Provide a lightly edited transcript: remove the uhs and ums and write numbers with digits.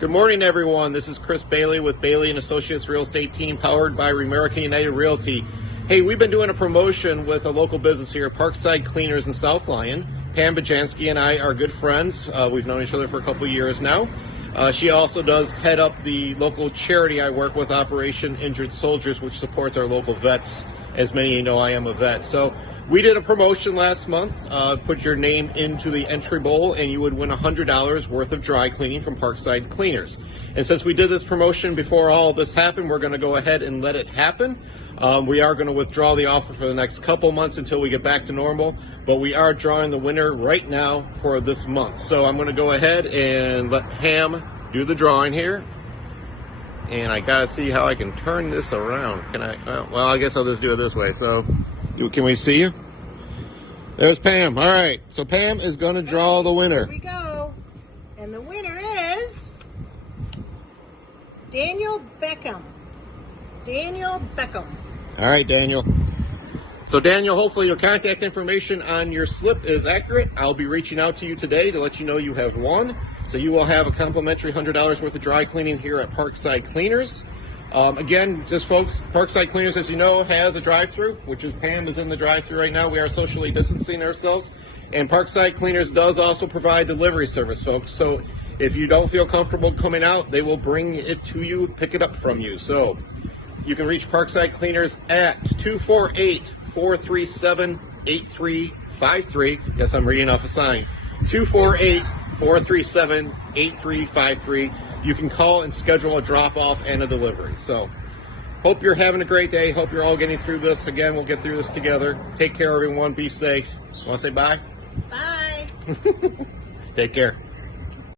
Good morning, everyone. This is Chris Bailey with Bailey and Associates Real Estate Team, powered by American United Realty. Hey, we've been doing a promotion with a local business here, Parkside Cleaners in South Lyon. Pam Bajanski and I are good friends. We've known each other for a couple years now. She also does head up the local charity I work with, Operation Injured Soldiers, which supports our local vets. As many of you know, I am a vet. So we did a promotion last month. Put your name into the entry bowl and you would win $100 worth of dry cleaning from Parkside Cleaners. And since we did this promotion before all this happened, we're going to go ahead and let it happen. We are going to withdraw the offer for the next couple months until we get back to normal, but we are drawing the winner right now for this month. So I'm going to go ahead and let Pam do the drawing here. And I got to see how I can turn this around. Can I? Well, I guess I'll just do it this way. So can we see you? There's Pam. All right. So Pam is going to draw the winner. Here we go. And the winner is Daniel Beckham. Daniel Beckham. All right, Daniel. So Daniel, hopefully your contact information on your slip is accurate. I'll be reaching out to you today to let you know you have won. So you will have a complimentary $100 worth of dry cleaning here at Parkside Cleaners. Again, just folks, Parkside Cleaners, as you know, has a drive-through, which is Pam is in the drive-through right now. We are socially distancing ourselves. And Parkside Cleaners does also provide delivery service, folks. So if you don't feel comfortable coming out, they will bring it to you, pick it up from you. So you can reach Parkside Cleaners at 248-437-8353. Yes, I'm reading off a sign. 248-437-8353. You can call and schedule a drop-off and a delivery. So hope you're having a great day. Hope you're all getting through this. Again, we'll get through this together. Take care, everyone. Be safe. Want to say bye? Bye. Take care.